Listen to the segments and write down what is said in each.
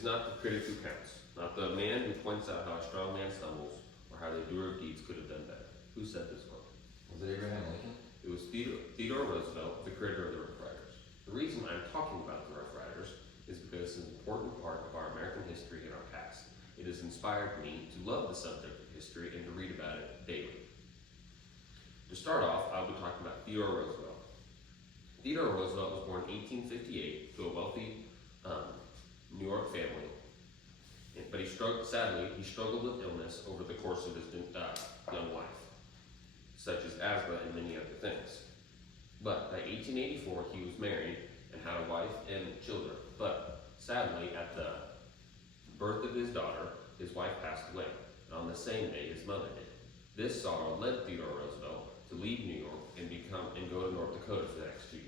is not the critic who counts, not the man who points out how a strong man stumbles or how the doer of deeds could have done better. Who said this quote? Was it Abraham Lincoln? It was Theodore Roosevelt, the creator of the Rough Riders. The reason I'm talking about the Rough Riders is because it's an important part of our American history and our past. It has inspired me to love the subject of history and to read about it daily. To start off, I'll be talking about Theodore Roosevelt. Theodore Roosevelt was born in 1858 to a wealthy New York family, but sadly, he struggled with illness over the course of his young life, such as asthma and many other things. But by 1884, he was married and had a wife and children. But sadly, at the birth of his daughter, his wife passed away, and on the same day, his mother did. This sorrow led Theodore Roosevelt to leave New York and go to North Dakota for the next 2 years.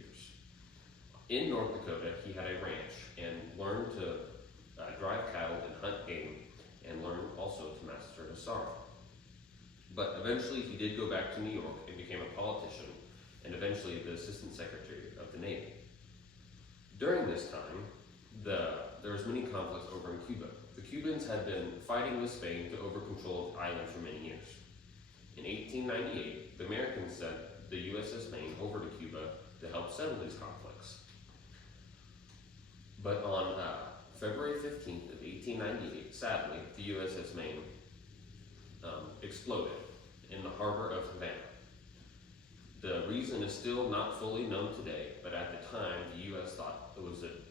In North Dakota, he had a ranch and learned to drive cattle and hunt game, and learned also to master his sorrow. But eventually, he did go back to New York and became a politician, and eventually the Assistant Secretary of the Navy. During this time, there was many conflicts over in Cuba. The Cubans had been fighting with Spain to over control of the island for many years. In 1898, the Americans sent the USS Maine over to Cuba to help settle these conflicts. But on February 15th of 1898, sadly, the USS Maine exploded in the harbor of Havana. The reason is still not fully known today, but at the time, the U.S. thought it was an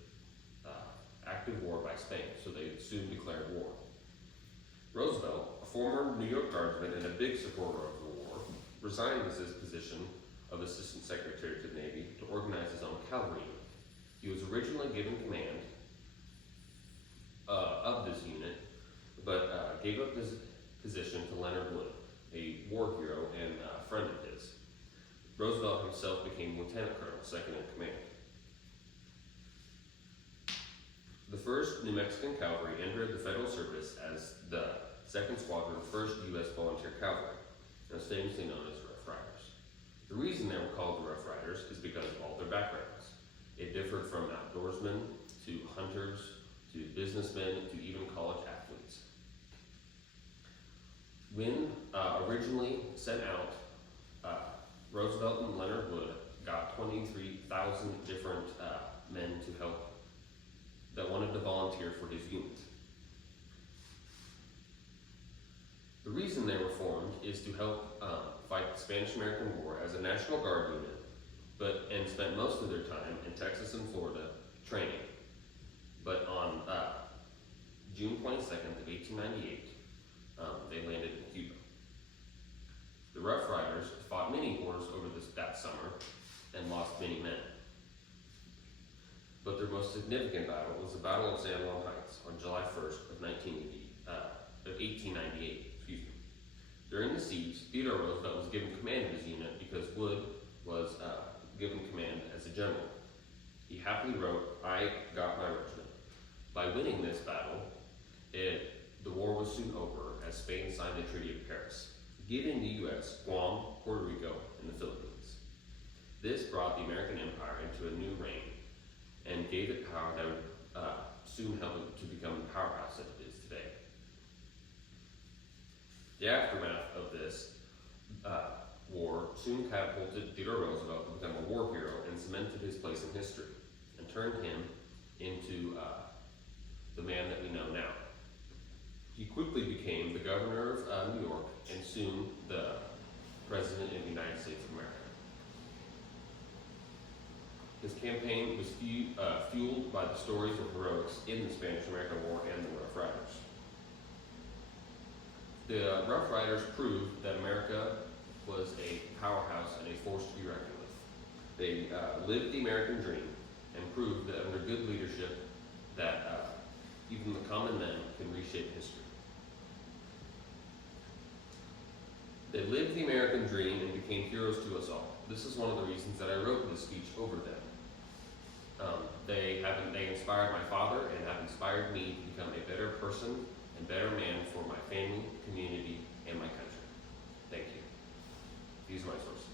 active war by Spain, so they soon declared war. Roosevelt, a former New York Guardsman and a big supporter of the war, resigned his position of Assistant Secretary to the Navy to organize his own cavalry unit. He was originally given command of this unit, but gave up his position to Leonard Wood, a war hero and friend of his. Roosevelt himself became Lieutenant Colonel, second in command. The 1st New Mexican Cavalry entered the Federal service as the 2nd Squadron, 1st U.S. Volunteer Cavalry, and was famously known as the Rough Riders. The reason they were called the Rough Riders is because of all their backgrounds. It differed from outdoorsmen to hunters to businessmen to even college athletes. When originally sent out, Roosevelt and Leonard Wood got 23,000 different men to help that wanted to volunteer for his unit. The reason they were formed is to help fight the Spanish-American War as a National Guard unit, and spent most of their time in Texas and Florida training. But on June 22nd of 1898, they landed in Cuba. The Rough Riders fought many wars over that summer and lost many men. But their most significant battle was the Battle of San Juan Heights on July 1st of 1898. During the siege, Theodore Roosevelt was given command of his unit because Wood was given command as a general. He happily wrote, "I got my regiment." By winning this battle, the war was soon over as Spain signed the Treaty of Paris, giving the U.S. Guam, Puerto Rico, and the Philippines. This brought the American Empire into a new reign and gave it power that would soon help it to become the powerhouse that it is today. The aftermath of this war soon catapulted Theodore Roosevelt to become a war hero and cemented his place in history and turned him into the man that we know now. He quickly became the governor of New York and soon the President of the United States of America. His campaign was fueled by the stories of heroics in the Spanish-American War and the Rough Riders. The Rough Riders proved that America was a powerhouse and a force to be reckoned with. They lived the American dream and proved that under good leadership that even the common men can reshape history. They lived the American dream and became heroes to us all. This is one of the reasons that I wrote this speech over them. They inspired my father and have inspired me to become a better person and better man for my family, community, and my country. Thank you. These are my sources.